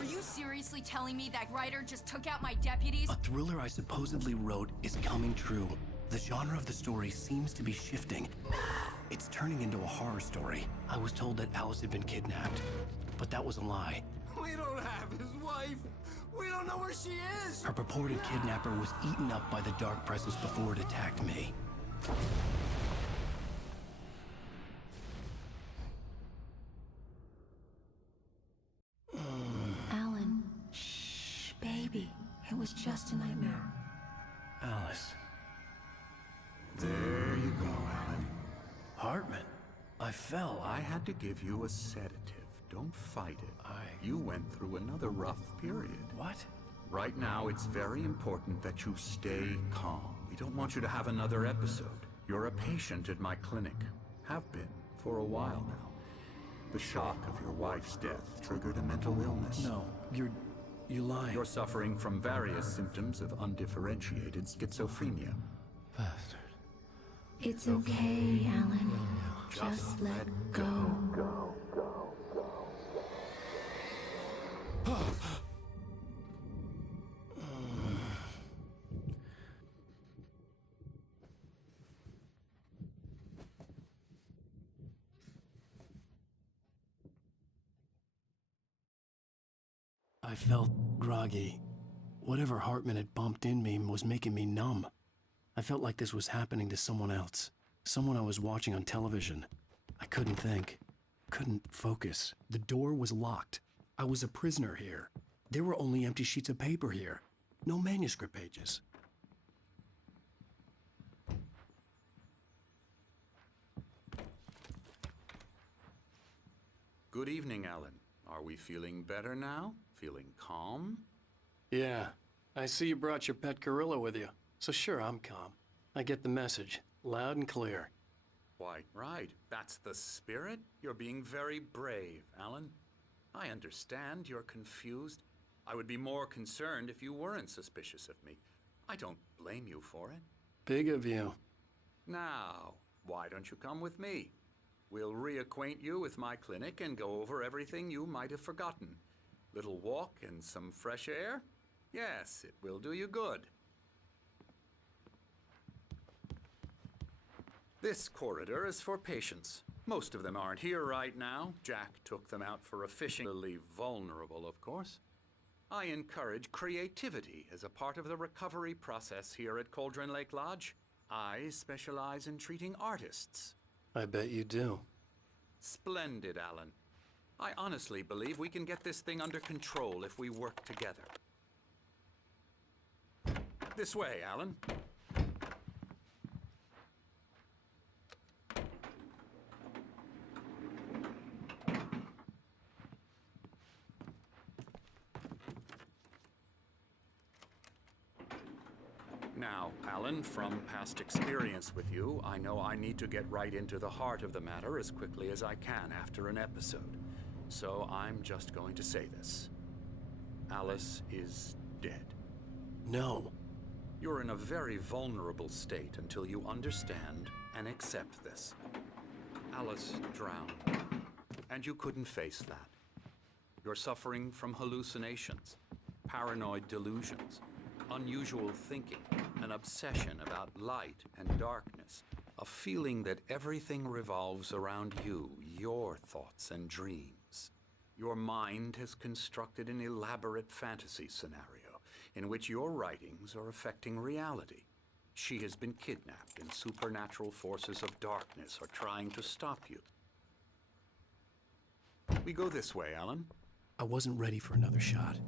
Are you seriously telling me that writer just took out my deputies? A thriller I supposedly wrote is coming true. The genre of the story seems to be shifting. It's turning into a horror story. I was told that Alice had been kidnapped, but that was a lie. We don't have his wife. We don't know where she is. Her purported kidnapper was eaten up by the dark presence before it attacked me. Alan, shh, baby. It was just a nightmare. Alice. There you go, Alan. Hartman. I fell. I had to give you a sedative. Don't fight it. You went through another rough period. What? Right now, it's very important that you stay calm. We don't want you to have another episode. You're a patient at my clinic. Have been for a while now. The shock of your wife's death triggered a mental illness. No, you lying. You're suffering from various symptoms of undifferentiated schizophrenia. Bastard. It's okay, Alan. Just let go. I felt groggy. Whatever Hartman had bumped in me was making me numb. I felt like this was happening to someone else. Someone I was watching on television. I couldn't think. Couldn't focus. The door was locked. I was a prisoner here. There were only empty sheets of paper here. No manuscript pages. Good evening, Alan. Are we feeling better now? Feeling calm? Yeah. I see you brought your pet gorilla with you. So sure, I'm calm. I get the message. Loud and clear. Quite right. That's the spirit. You're being very brave, Alan. I understand you're confused. I would be more concerned if you weren't suspicious of me. I don't blame you for it. Big of you. Now, why don't you come with me? We'll reacquaint you with my clinic and go over everything you might have forgotten. Little walk and some fresh air? Yes, it will do you good. This corridor is for patients. Most of them aren't here right now. Jack took them out for a fishing. Vulnerable, of course. I encourage creativity as a part of the recovery process here at Cauldron Lake Lodge. I specialize in treating artists. I bet you do. Splendid, Alan. I honestly believe we can get this thing under control if we work together. This way, Alan. Now, Alan, from past experience with you, I know I need to get right into the heart of the matter as quickly as I can after an episode. So I'm just going to say this. Alice is dead. No. You're in a very vulnerable state until you understand and accept this. Alice drowned, and you couldn't face that. You're suffering from hallucinations, paranoid delusions, unusual thinking, an obsession about light and darkness, a feeling that everything revolves around you, your thoughts and dreams. Your mind has constructed an elaborate fantasy scenario in which your writings are affecting reality. She has been kidnapped and supernatural forces of darkness are trying to stop you. We go this way, Alan. I wasn't ready for another shot,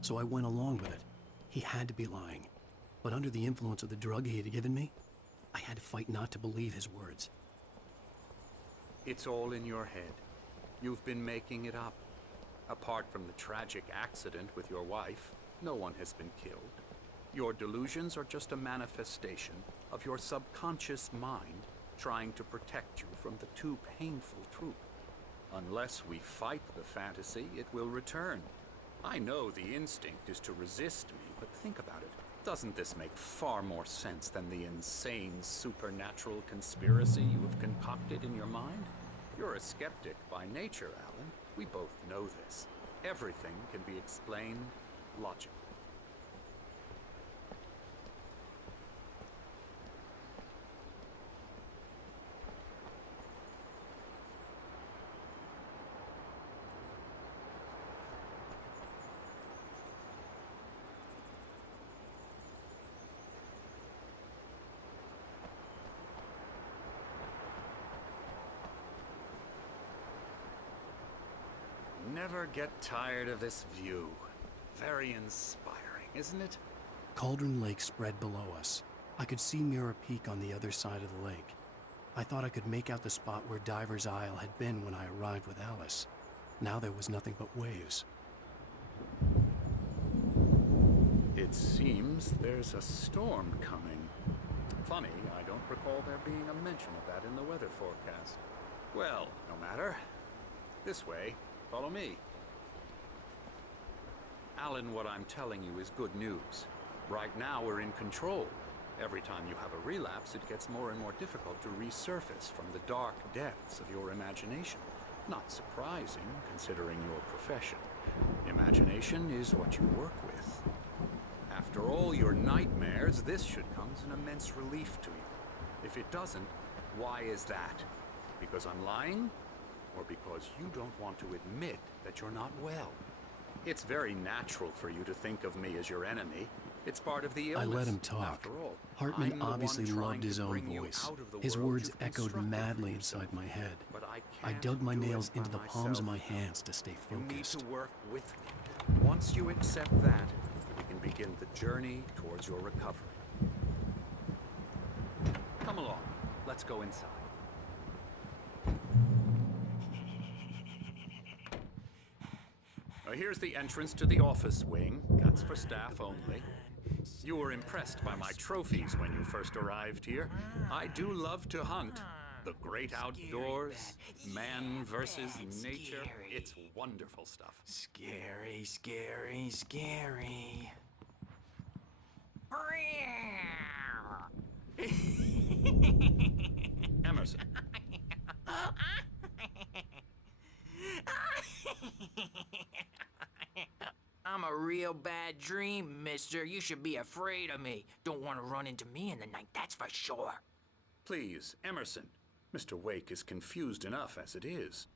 so I went along with it. He had to be lying. But under the influence of the drug he had given me, I had to fight not to believe his words. It's all in your head. You've been making it up. Apart from the tragic accident with your wife, no one has been killed. Your delusions are just a manifestation of your subconscious mind trying to protect you from the too painful truth. Unless we fight the fantasy, it will return. I know the instinct is to resist me, but think about it. Doesn't this make far more sense than the insane supernatural conspiracy you have concocted in your mind? You're a skeptic by nature, Alan. We both know this. Everything can be explained logically. Never get tired of this view. Very inspiring, isn't it? Cauldron Lake spread below us. I could see Mirror Peak on the other side of the lake. I thought I could make out the spot where Diver's Isle had been when I arrived with Alice. Now there was nothing but waves. It seems there's a storm coming. Funny, I don't recall there being a mention of that in the weather forecast. Well, no matter. This way. Follow me. Alan, what I'm telling you is good news. Right now, we're in control. Every time you have a relapse, it gets more and more difficult to resurface from the dark depths of your imagination. Not surprising, considering your profession. Imagination is what you work with. After all your nightmares, this should come as an immense relief to you. If it doesn't, why is that? Because I'm lying? Or because you don't want to admit that you're not well? It's very natural for you to think of me as your enemy. It's part of the illness. I let him talk. After all, Hartman I'm the obviously one trying loved his to own bring you voice. out of the His world words you've echoed constructed for madly yourself. inside my head. But I can't dug my do nails it into the by palms of my myself. hands to stay You need focused. to work with me. Once you accept that, we can begin the journey towards your recovery. Come along. Let's go inside. Here's the entrance to the office wing. That's for staff only. You were impressed by my trophies when you first arrived here. I do love to hunt. The great outdoors, man versus nature. It's wonderful stuff. Scary, scary, scary. Emerson. I'm a real bad dream, mister. You should be afraid of me. Don't want to run into me in the night, that's for sure. Please, Emerson. Mr. Wake is confused enough as it is.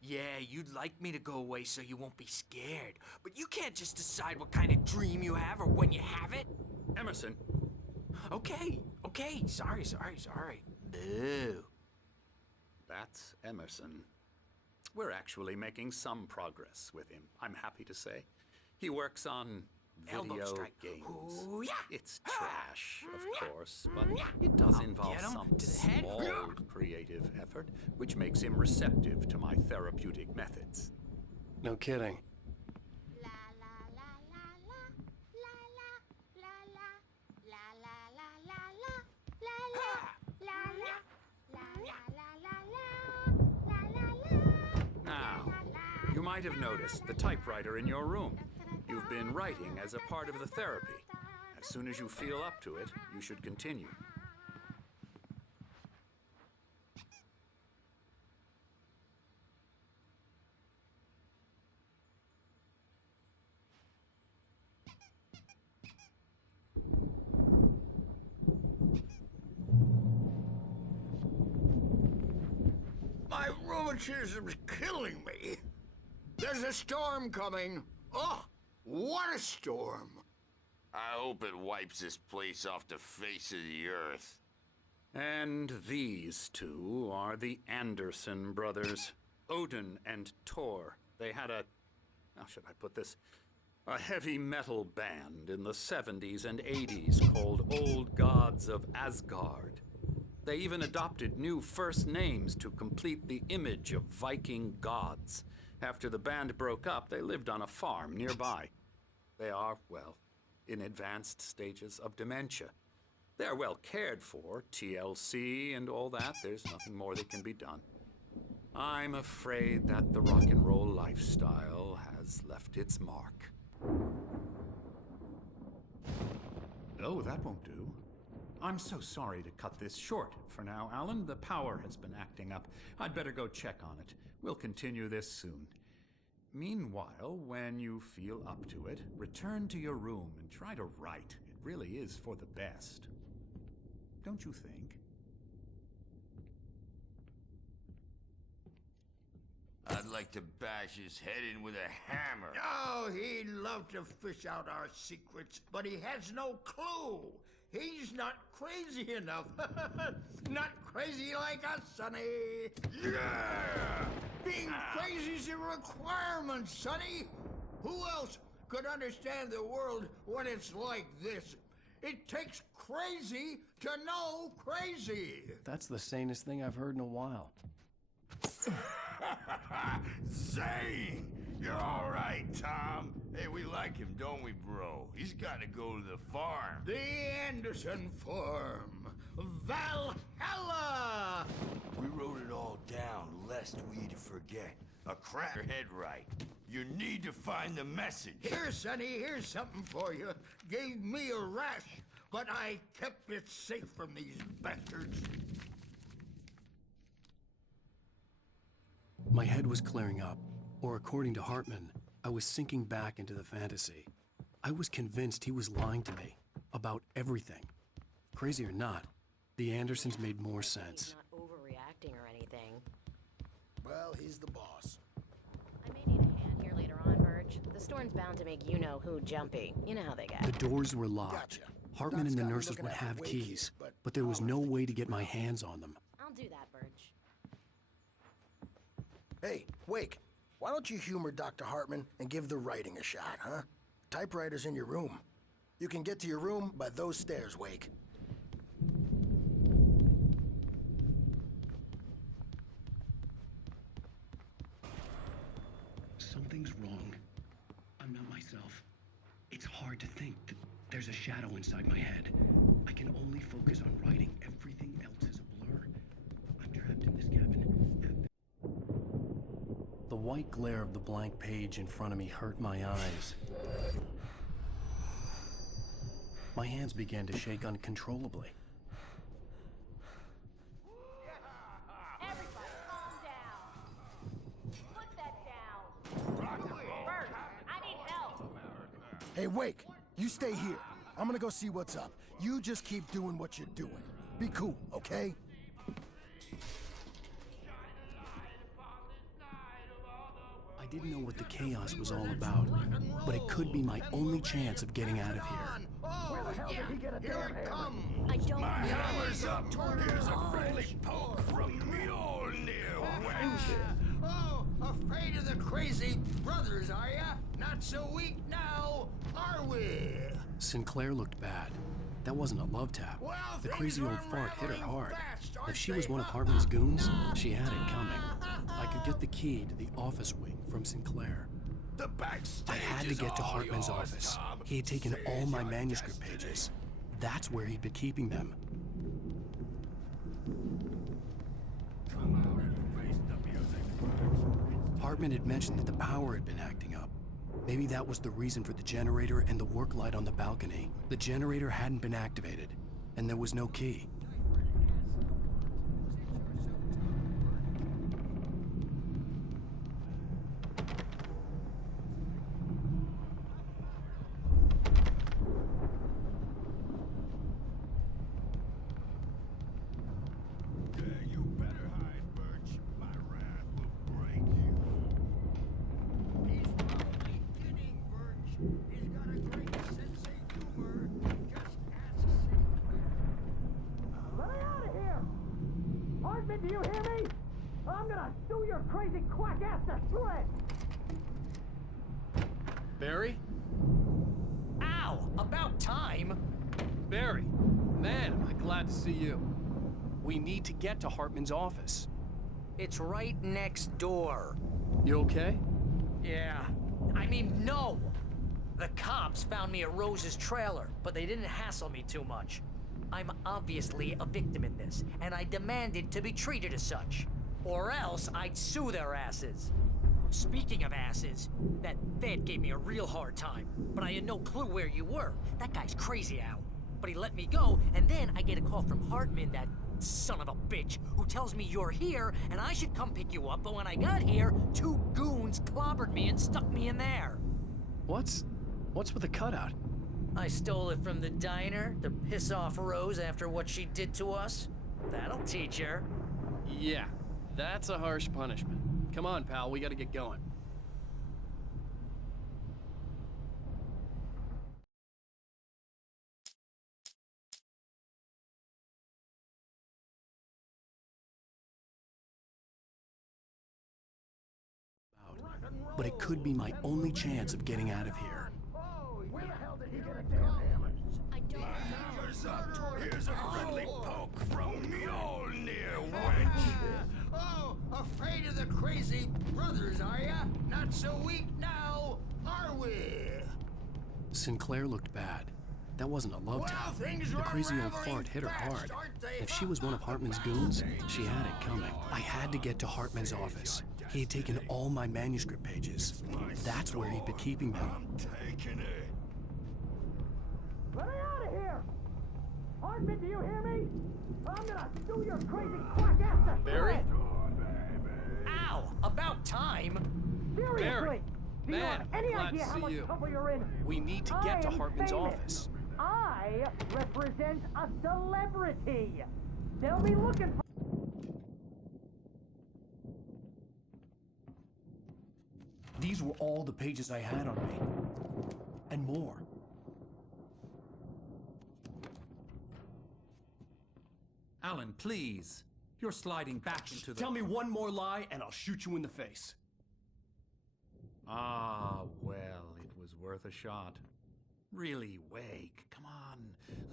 Yeah, you'd like me to go away so you won't be scared. But you can't just decide what kind of dream you have or when you have it. Emerson. Okay, sorry. Boo. That's Emerson. We're actually making some progress with him, I'm happy to say. He works on Elbow video strike. games. Ooh, yeah. It's trash, of course, but it does involve get him some to the head. small creative effort, which makes him receptive to my therapeutic methods. No kidding. Now, you might have noticed the typewriter in your room. You've been writing as a part of the therapy. As soon as you feel up to it, you should continue. My rheumatism's killing me. There's a storm coming. Oh, what a storm. I hope it wipes this place off the face of the earth. And these two are the Anderson brothers, Odin and Thor. They had a, how should I put this, a heavy metal band in the 70s and 80s called Old Gods of Asgard. They even adopted new first names to complete the image of Viking gods. After the band broke up, they lived on a farm nearby. They are, well, in advanced stages of dementia. They're well cared for, TLC and all that. There's nothing more that can be done. I'm afraid that the rock and roll lifestyle has left its mark. Oh, that won't do. I'm so sorry to cut this short for now, Alan. The power has been acting up. I'd better go check on it. We'll continue this soon. Meanwhile, when you feel up to it, return to your room and try to write. It really is for the best. Don't you think? I'd like to bash his head in with a hammer. Oh, he'd love to fish out our secrets, but he has no clue. He's not crazy enough. Not crazy like us, Sonny. Yeah! Being crazy's a requirement, Sonny. Who else could understand the world when it's like this? It takes crazy to know crazy. That's the sanest thing I've heard in a while. Zane! You're all right, Tom. Hey, we like him, don't we, bro? He's got to go to the farm. The Anderson Farm. Valhalla! We wrote it all down, lest we forget. A crack your head right. You need to find the message. Here, Sonny, here's something for you. Gave me a rash, but I kept it safe from these bastards. My head was clearing up, or according to Hartman, I was sinking back into the fantasy. I was convinced he was lying to me about everything. Crazy or not, the Andersons made more sense. He's not overreacting or anything. Well, he's the boss. I may need a hand here later on, Verge. The storm's bound to make you-know-who jumpy. You know how they get. The doors were locked. Gotcha. Hartman Doc's and the got me nurses looking would at the have wake keys, here, but there was I'll no let you way to get figure my it out. hands on them. I'll do that, Verge. Hey, Wake, why don't you humor Dr. Hartman and give the writing a shot, huh? Typewriter's in your room. You can get to your room by those stairs, Wake. Something's wrong. I'm not myself. It's hard to think that there's a shadow inside my head. I can only focus on writing. Everything else is a blur. I'm trapped in this cabin. The white glare of the blank page in front of me hurt my eyes. My hands began to shake uncontrollably. Everybody, calm down. Put that down. Verge, I need help. Hey, Wake, you stay here. I'm gonna go see what's up. You just keep doing what you're doing. Be cool, okay? I didn't know what the chaos was all about, but it could be my only chance of getting out of here. Where the hell did he get a damn hammer? I don't know. Hammer's up! Here's a friendly poke from me old near wench. Oh, afraid of the crazy brothers, are ya? Not so weak now, are we? Sinclair looked bad. That wasn't a love tap. Well, The things crazy are old fart hit her unraveling hard. fast, aren't If she was they? one of Hartman's goons, she had it coming. I could get the key to the office wing from Sinclair. The backstage I had to is get to all Hartman's yours, office. Tom. He had taken Seize all my your manuscript destiny. pages. That's where he'd been keeping them. Come out and face the music. Hartman had mentioned that the power had been acting up. Maybe that was the reason for the generator and the work light on the balcony. The generator hadn't been activated, and there was no key. Yeah, you better hide, Birch. My wrath will break you. He's probably kidding, Birch. He's got a great sense of humor. Just ask Sinclair. Let me out of here! Hartman, do you hear me? I'm gonna sue your crazy quack ass to shreds! Barry? Ow! About time! Barry! Man, am I glad to see you. We need to get to Hartman's office. It's right next door. You okay? Yeah. I mean, no! The cops found me at Rose's trailer, but they didn't hassle me too much. I'm obviously a victim in this, and I demanded to be treated as such. Or else I'd sue their asses. Speaking of asses, that Fed gave me a real hard time, but I had no clue where you were. That guy's crazy, Al. but he let me go, and then I get a call from Hartman, that son of a bitch, who tells me you're here and I should come pick you up, but when I got here, 2 goons clobbered me and stuck me in there. What's with the cutout? I stole it from the diner to piss off Rose after what she did to us. That'll teach her. Yeah, that's a harsh punishment. Come on, pal, we gotta get going. But it could be my only chance of getting out of here. Where the hell did he get a damn hammer? I don't know. Here's a friendly poke from Mjolnir, wench. Oh, afraid of the crazy brothers, are ya? Not so weak now, are we? Sinclair looked bad. That wasn't a love tap. things The are crazy old unraveling fart hit her fast, hard. aren't they? If she was one of Hartman's goons, she had it coming. I had to get to Hartman's office. He had taken all my manuscript pages. That's where he'd been keeping them. I'm taking it. Let me out of here! Hartman, do you hear me? I'm gonna sue your crazy quack ass to Barry? shreds! Ow! About time! Seriously! Barry, Do you man, have any glad idea to how see much you. trouble you're in? We need to get to I am Hartman's famous. office. I represent a celebrity. They'll be looking for... These were all the pages I had on me. And more. Alan, please. You're sliding back into the... Tell me one more lie and I'll shoot you in the face. Ah, well, it was worth a shot. Really, Wake, come on.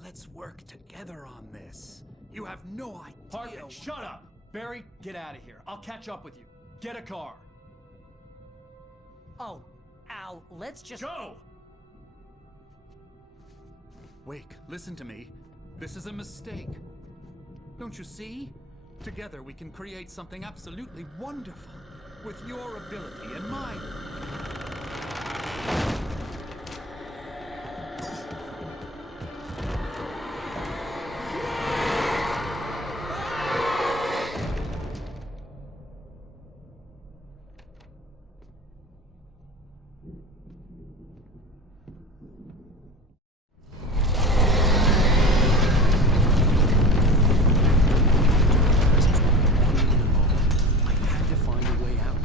Let's work together on this. You have no idea... Hartman, shut up! Barry, get out of here. I'll catch up with you. Get a car. Oh, Al, let's just... Go! Wake, listen to me. This is a mistake. Don't you see? Together we can create something absolutely wonderful. With your ability and mine. I had to find a way out.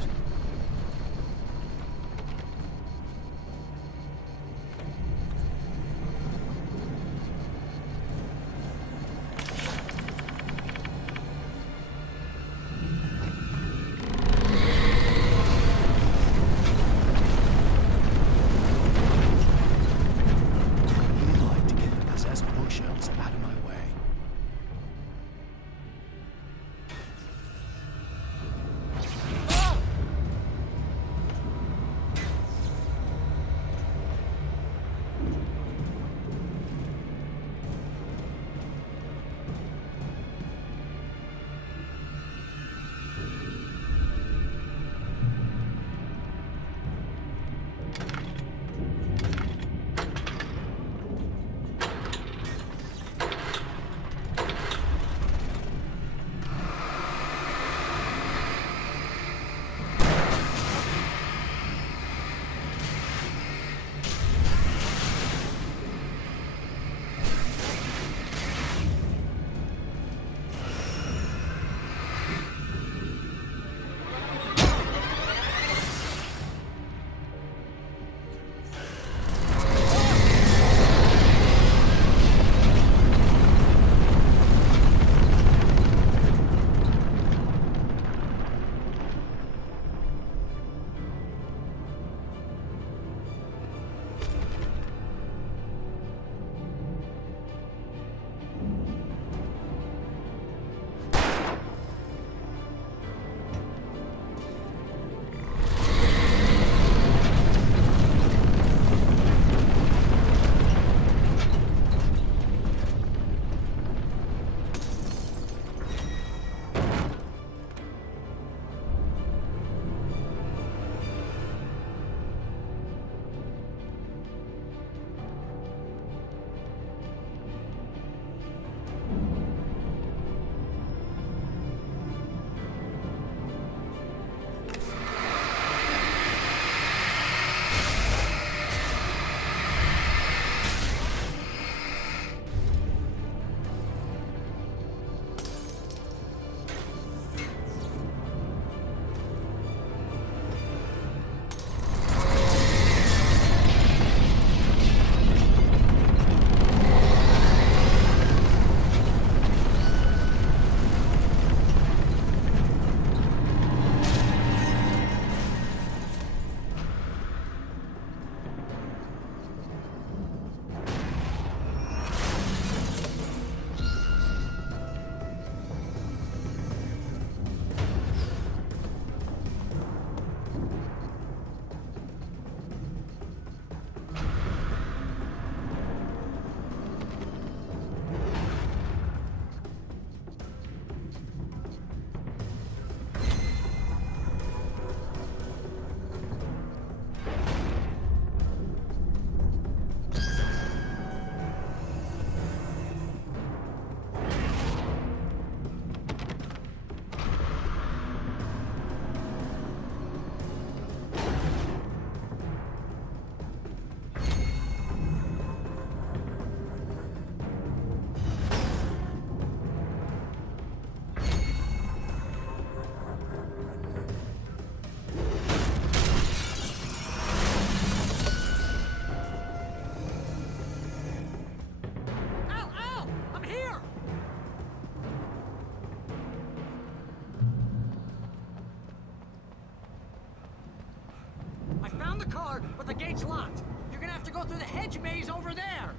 car, but the gate's locked. You're gonna have to go through the hedge maze over there.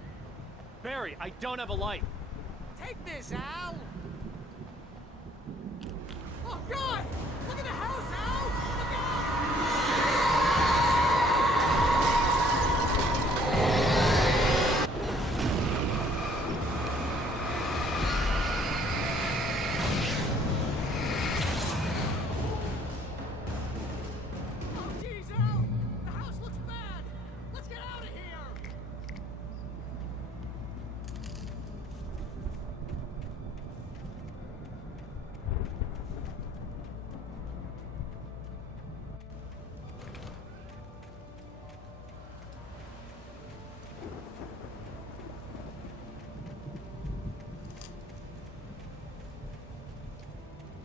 Barry, I don't have a light. Take this, Al. Oh, God! Look at the house, Al! Look out! Oh, geez, Al! The house looks bad! Let's get out of here!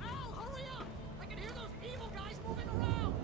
Al, hurry up! I can hear those evil guys moving around!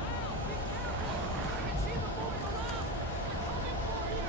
Al, be careful! I can see them moving around! They're coming for you!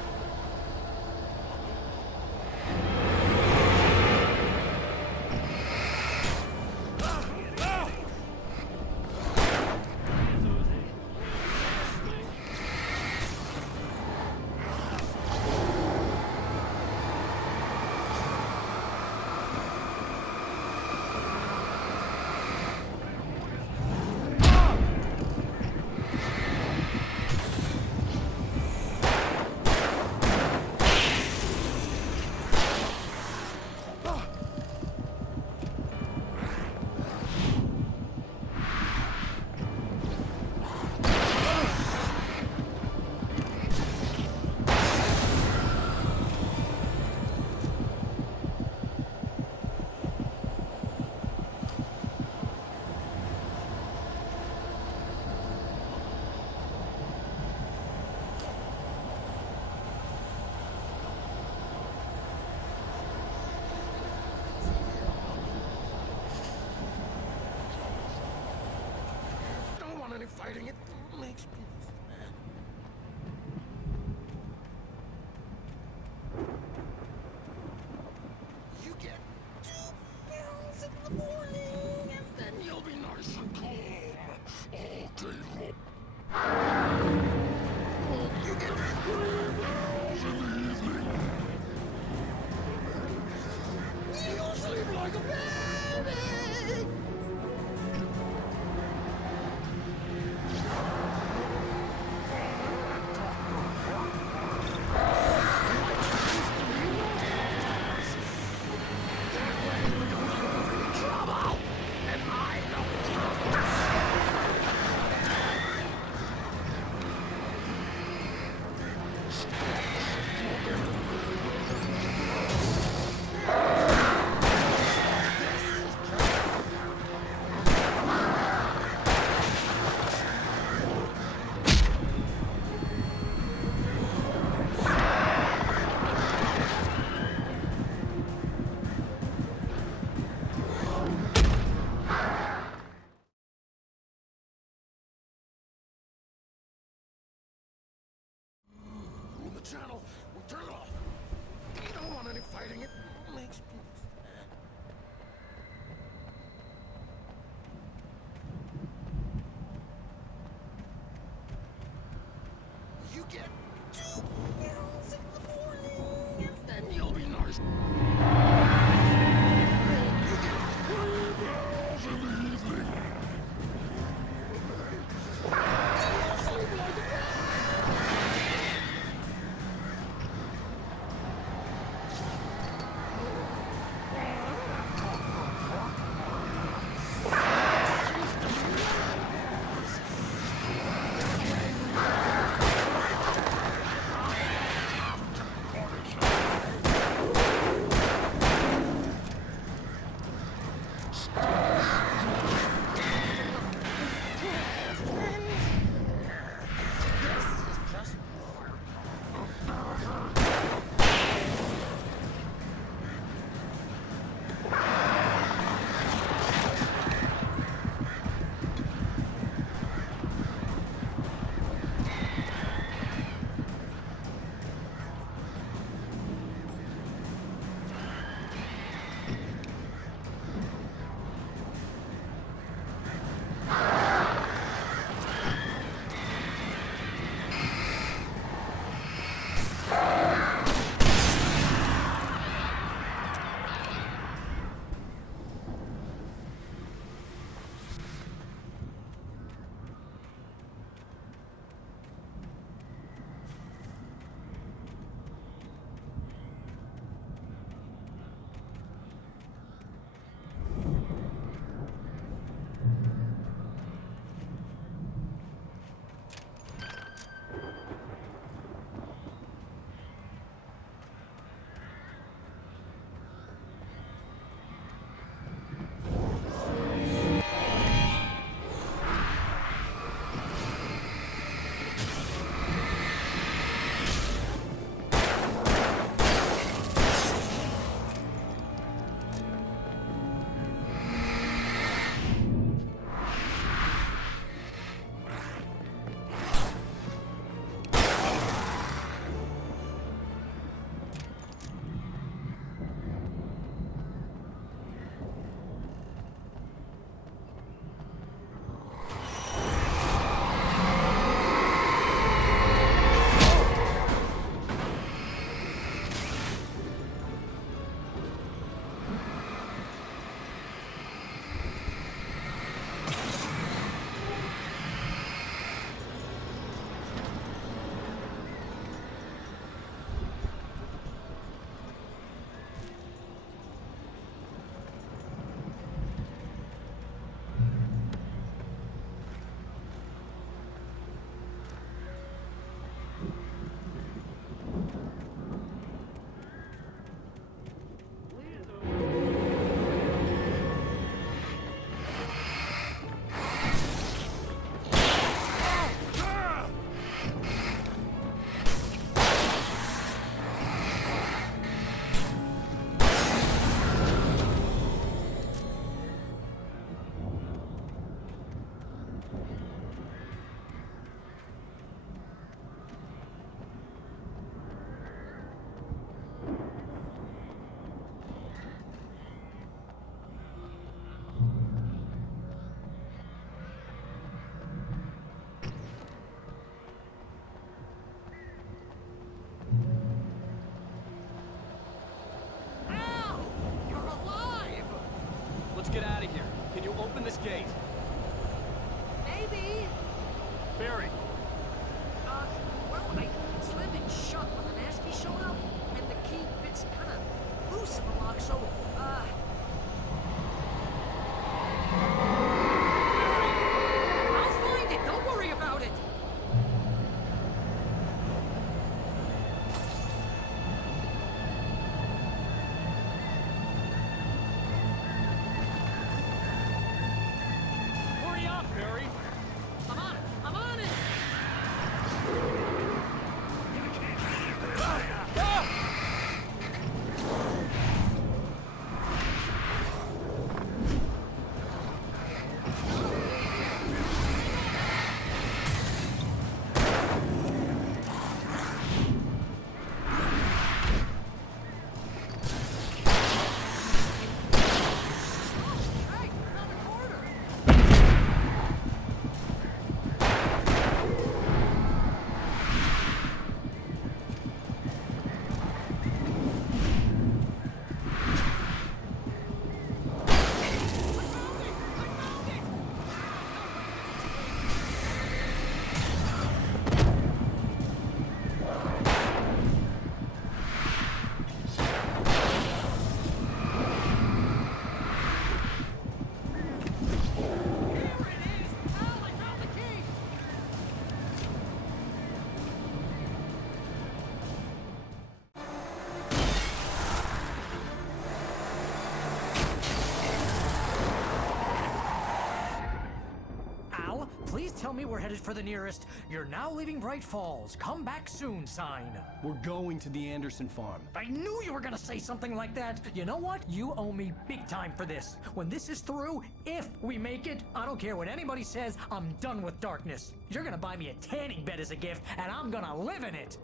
Don't want any fighting. It makes me mad. You get 2 pills in the morning, and then you'll be nice and calm all day long. You get 3 pills in the evening. You'll sleep like a baby. The channel. We'll turn it off. You don't want any fighting. It makes me mad. You get 2 pills in the morning, and then you'll be nice. You get 3 pills in the evening. You'll sleep like a baby. Let's get out of here. Can you open this gate? Maybe. Barry. Well, I slammed it shut when the nasty showed up, and the key fits kind of loose in the lock, so, I'll find it. Don't worry about it. Hurry up, Barry. I'm on it. I'm on it. Hey, found a corner. Al, please tell me we're headed for the nearest "You're now leaving Bright Falls. Come back soon" sign. We're going to the Anderson farm. I knew you were gonna say something like that. You know what? You owe me big time for this. When this is through, if we make it, I don't care what anybody says, I'm done with darkness. You're gonna buy me a tanning bed as a gift, and I'm gonna live in it.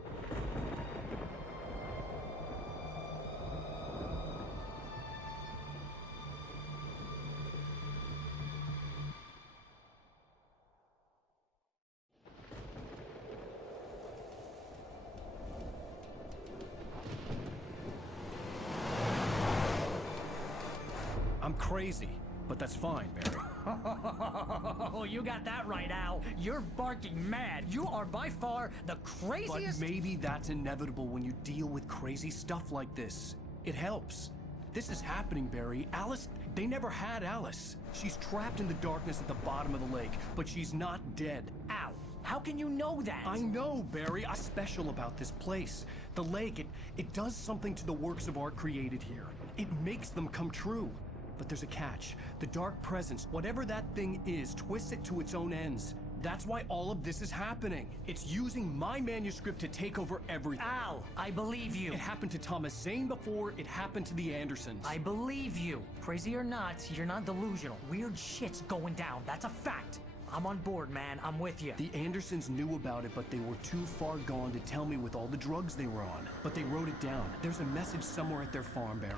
I'm crazy, but that's fine, Barry. Oh, you got that right, Al. You're barking mad. You are by far the craziest. But maybe that's inevitable when you deal with crazy stuff like this. It helps. This is happening, Barry. Alice, they never had Alice. She's trapped in the darkness at the bottom of the lake, but she's not dead. Al, how can you know that? I know, Barry. I'm special about this place. The lake, it does something to the works of art created here. It makes them come true. But there's a catch. The dark presence, whatever that thing is, twists it to its own ends. That's why all of this is happening. It's using my manuscript to take over everything. Al, I believe you. It happened to Thomas Zane before, it happened to the Andersons. I believe you. Crazy or not, you're not delusional. Weird shit's going down. That's a fact. I'm on board, man. I'm with you. The Andersons knew about it, but they were too far gone to tell me with all the drugs they were on. But they wrote it down. There's a message somewhere at their farm, Barry.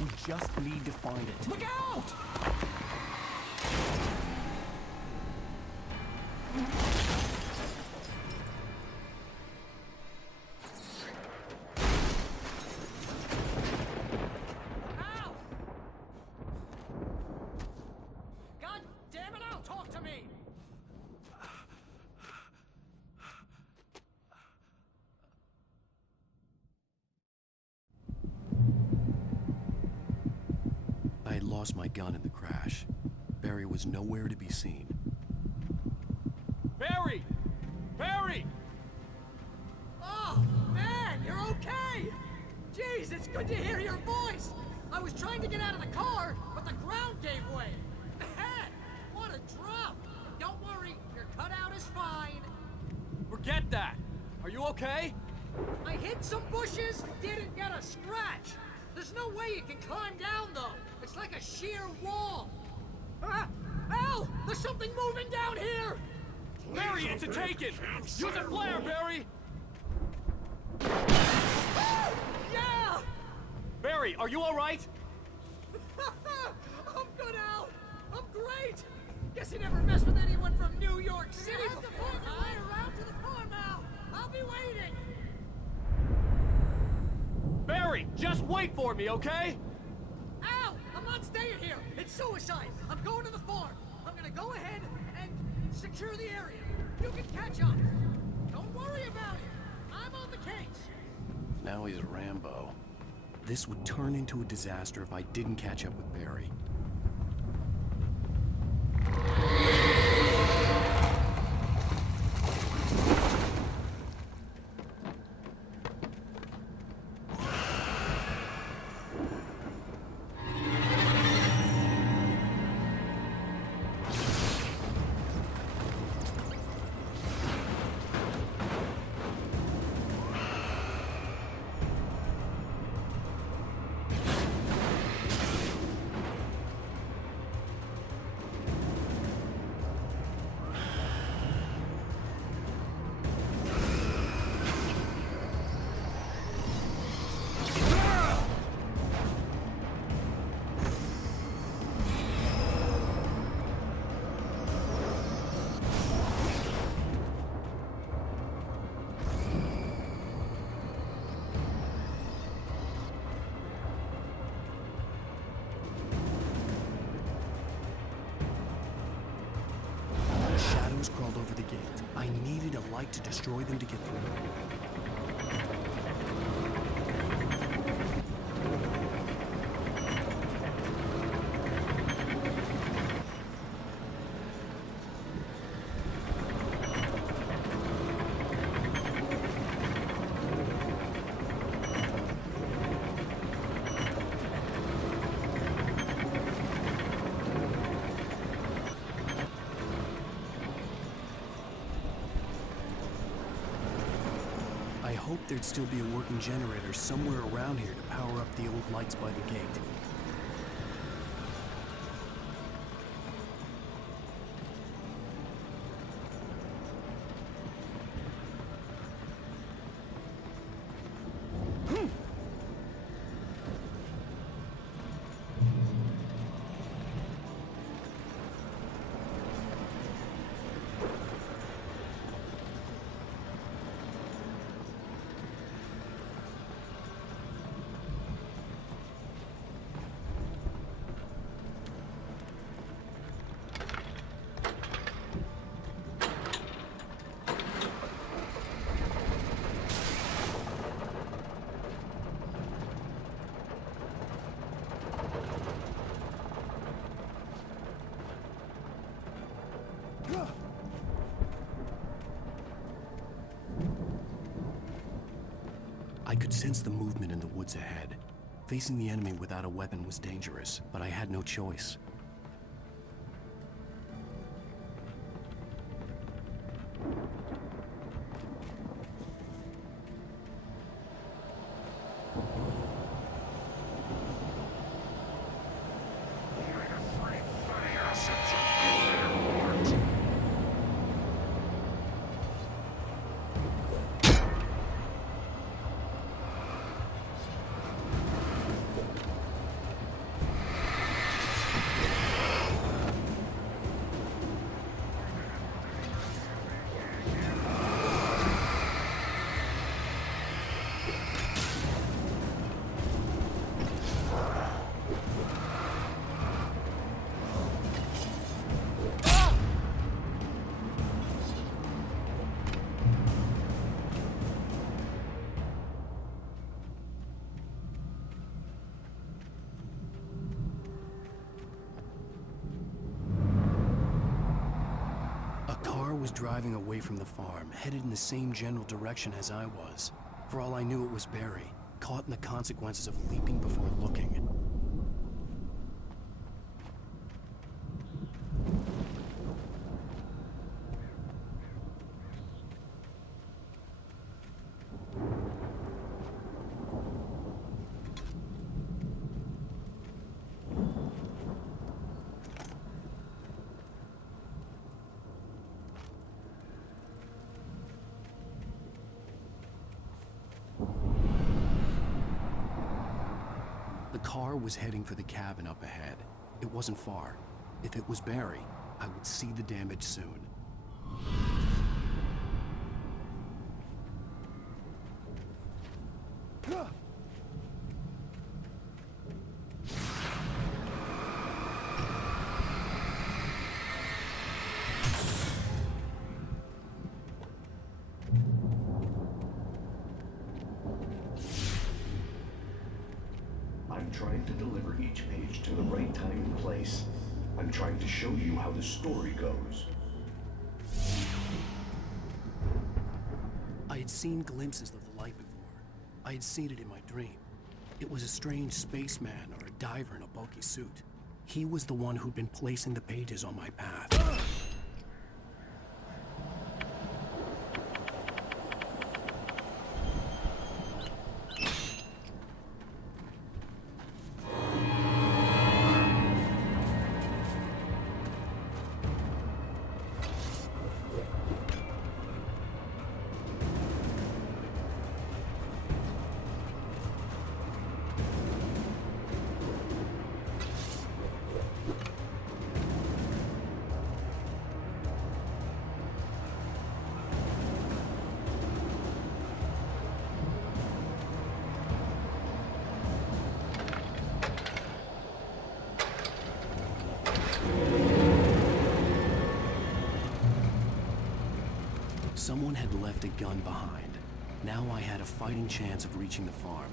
We just need to find it. Look out! Ow! God damn it, Al! lost my gun in the crash. Barry was nowhere to be seen. Barry! Barry! Oh, man, you're okay! Jeez, it's good to hear your voice! I was trying to get out of the car, but the ground gave way. Man, what a drop! Don't worry, your cutout is fine. Forget that! Are you okay? I hit some bushes, didn't get a scratch. There's no way you can climb down, though. It's like a sheer wall. Ah! Al! There's something moving down here! Barry, it's a taken! Use a flare, Barry! Yeah! Barry, are you alright? I'm good, Al! I'm great! Guess you never messed with anyone from New York City before, huh? Around to the farm, Al! I'll be waiting! Barry, just wait for me, okay? Al! I'm not staying here! It's suicide! I'm going to the farm! I'm gonna go ahead and secure the area. You can catch up. Don't worry about it. I'm on the case. Now he's Rambo. This would turn into a disaster if I didn't catch up with Barry. Crawled over the gate. I needed a light to destroy them to get through. I hoped there'd still be a working generator somewhere around here to power up the old lights by the gate. I could sense the movement in the woods ahead. Facing the enemy without a weapon was dangerous, but I had no choice. car was driving away from the farm, headed in the same general direction as I was. For all I knew, it was Barry, caught in the consequences of leaping before looking. The car was heading for the cabin up ahead. It wasn't far. If it was Barry, I would see the damage soon. I'm trying to deliver each page to the right time and place. I'm trying to show you how the story goes. I had seen glimpses of the light before. I had seen it in my dream. It was a strange spaceman or a diver in a bulky suit. He was the one who'd been placing the pages on my path. Someone had left a gun behind. Now I had a fighting chance of reaching the farm.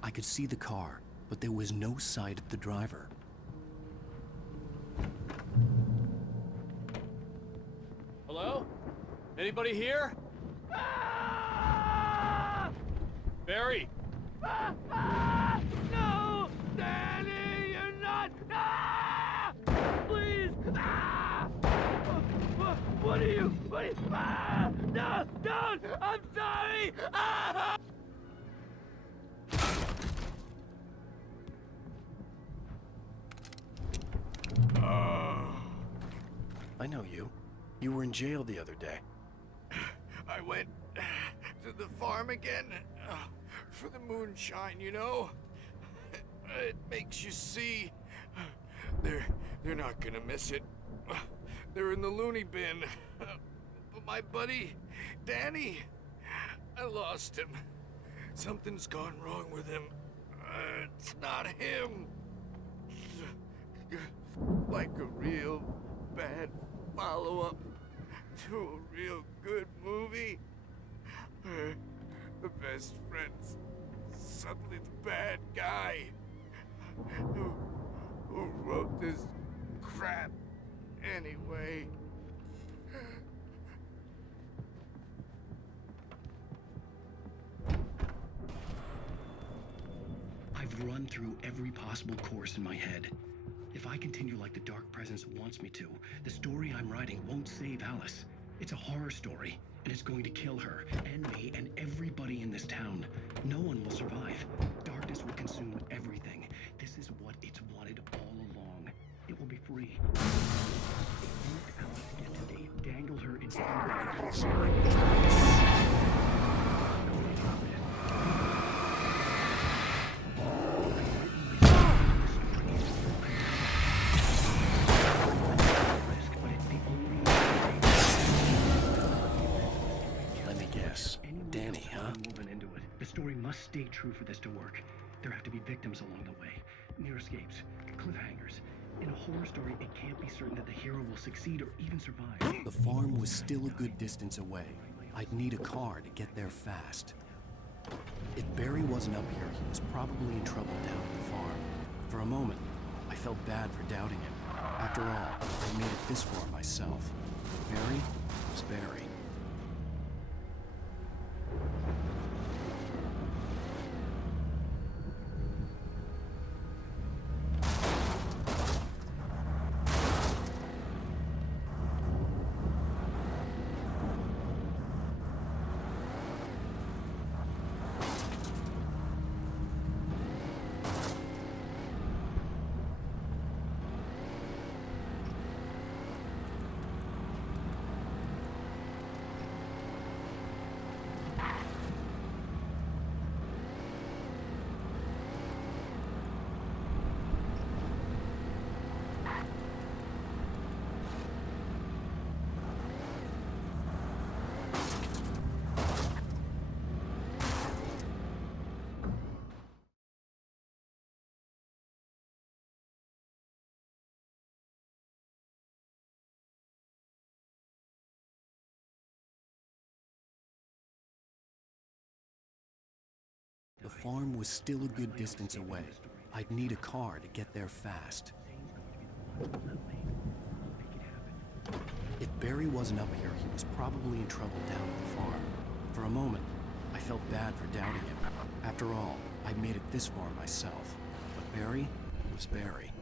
I could see the car, but there was no sight of the driver. Hello? Anybody here? Barry! No! Danny, you're not! Please! What are you? No! Don't! I'm sorry! I know you. You were in jail the other day. I went to the farm again for the moonshine, you know? It makes you see. They're not gonna miss it. They're in the loony bin. But my buddy, Danny, I lost him. Something's gone wrong with him. It's not him. Like a real bad follow-up to a real good movie. The best friend's suddenly the bad guy who wrote this crap anyway. I've run through every possible course in my head. If I continue like the Dark Presence wants me to, the story I'm writing won't save Alice. It's a horror story, and it's going to kill her, and me, and everybody in this town. No one will survive. Darkness will consume everything. This is what it's wanted all along. It will be free. It moved Alice yesterday, dangled her in Danny, huh? Woven into it. The story must stay true for this to work. There have to be victims along the way. Near escapes. Cliffhangers. In a horror story, it can't be certain that the hero will succeed or even survive. The farm was still a good distance away. I'd need a car to get there fast. If Barry wasn't up here, he was probably in trouble down at the farm. For a moment, I felt bad for doubting him. After all, I made it this far myself. Barry was Barry. The farm was still a good distance away. I'd need a car to get there fast. If Barry wasn't up here, he was probably in trouble down at the farm. For a moment, I felt bad for doubting him. After all, I'd made it this far myself. But Barry was Barry.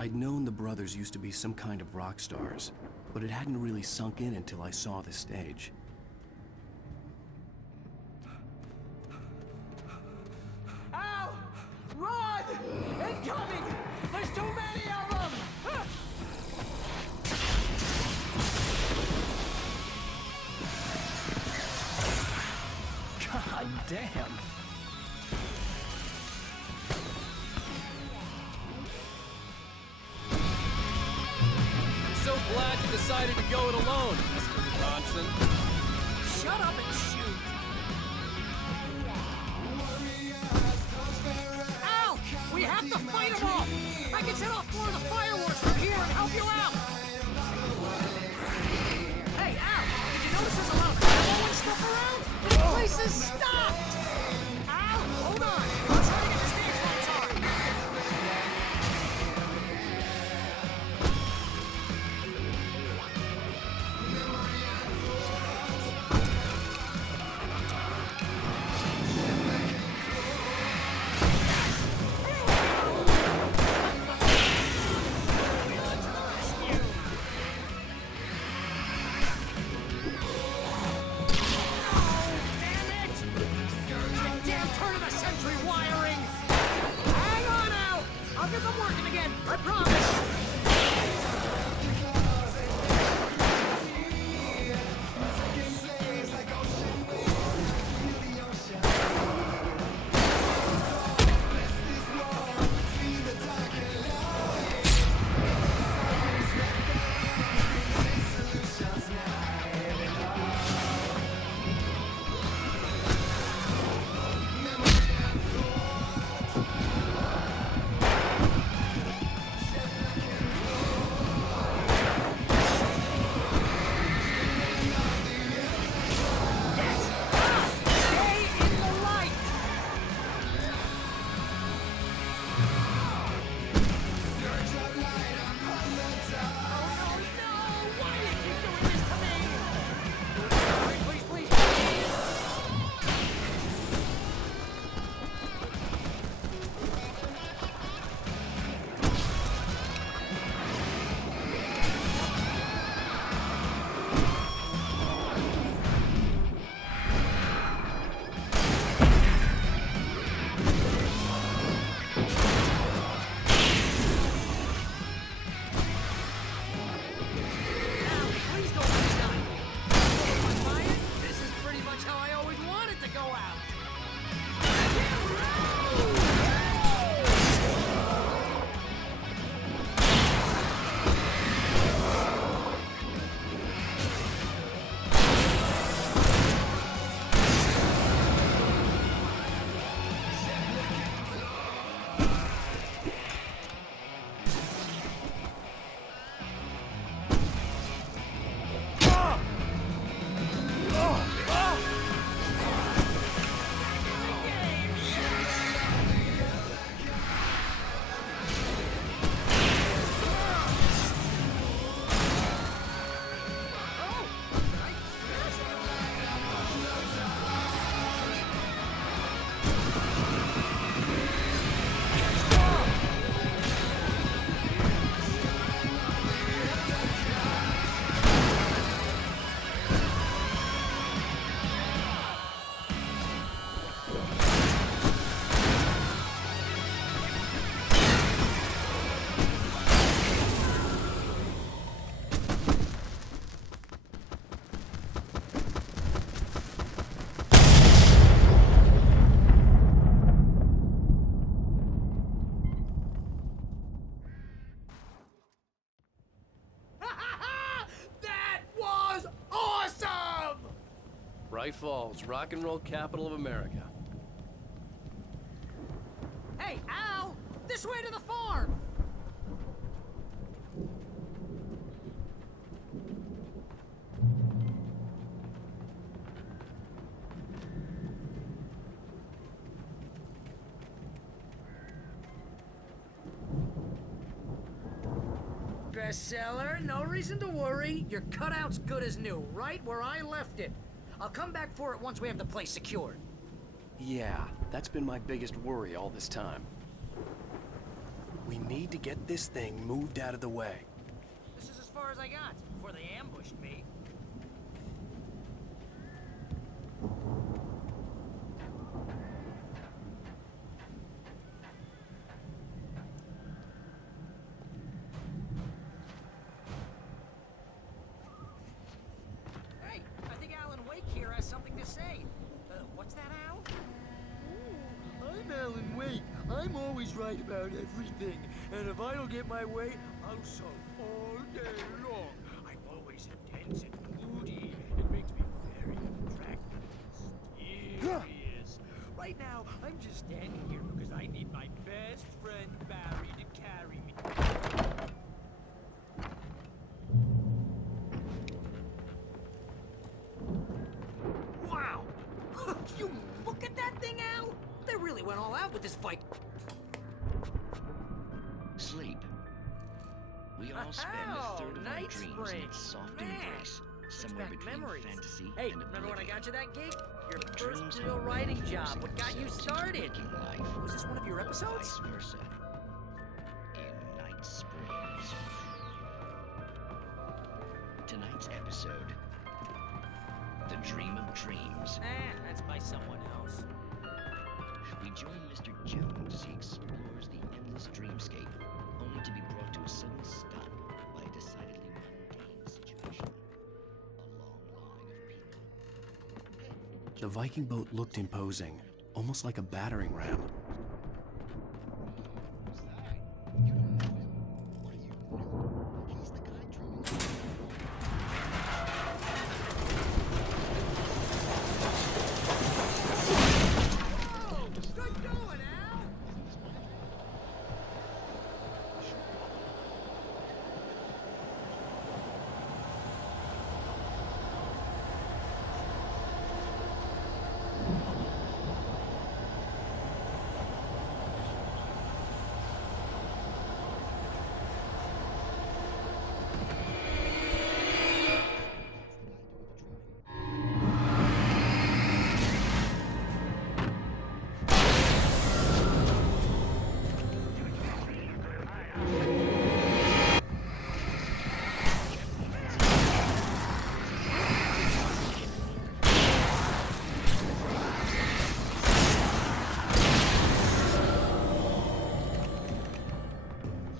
I'd known the brothers used to be some kind of rock stars, but it hadn't really sunk in until I saw the stage. Al! Run! Incoming! There's too many of them! God damn! I'm so glad you decided to go it alone, Mr. Johnson. Shut up and shoot. Al! We have to fight them off! I can set off more of the fireworks from here and help you out! Hey, Al! Did you notice there's a lot of ammo and stuff around? This place is stopped! Al, hold on! I'm trying to get this vehicle on target! Damn turn of the century wiring! Hang on, Al! I'll get them working again, I promise! Bright Falls, rock and roll capital of America. Hey, Al! This way to the farm! Bestseller, no reason to worry. Your cutout's good as new, right where I left it. I'll come back for it once we have the place secured. Yeah, that's been my biggest worry all this time. We need to get this thing moved out of the way. This is as far as I got before they ambushed me. Hey, I think Alan Wake here has something to say. What's that, Al? I'm Alan Wake. I'm always right about everything. And if I don't get my way, I'll sulk all day long. I'm always intense and moody. It makes me very attractive and mysterious. Right now, I'm just standing here because I need my best friend Barry to carry me. Wow! You look at that thing, Al! They really went all out with this fight. Sleep. We all spend a third of our dreams in its soft embrace, somewhere between fantasy Hey, and remember when I oblivion. got you that gig? Your But first dreams real have writing ways of job. forcing What got you themselves into started? waking life, Was this one of your episodes? vice versa. In Night Springs. Tonight's episode: The Dream of Dreams. That's by someone else. We join Mr. Jones as he explores the endless dreamscape, only to be brought to a sudden stop by a decidedly mundane situation. A long line of people. The Viking boat looked imposing, almost like a battering ram. Good going, Al!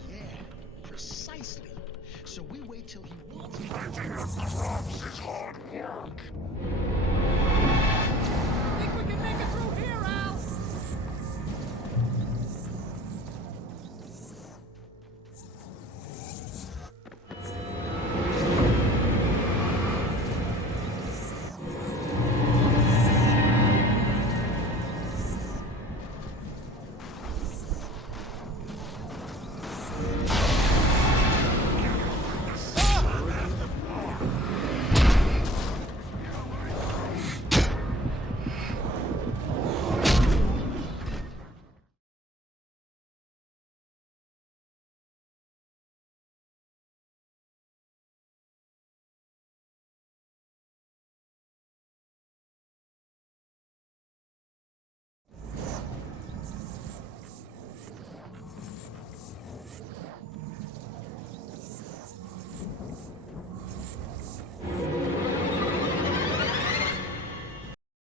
Yeah, precisely. So we wait till he wants. Making the crops is hard work.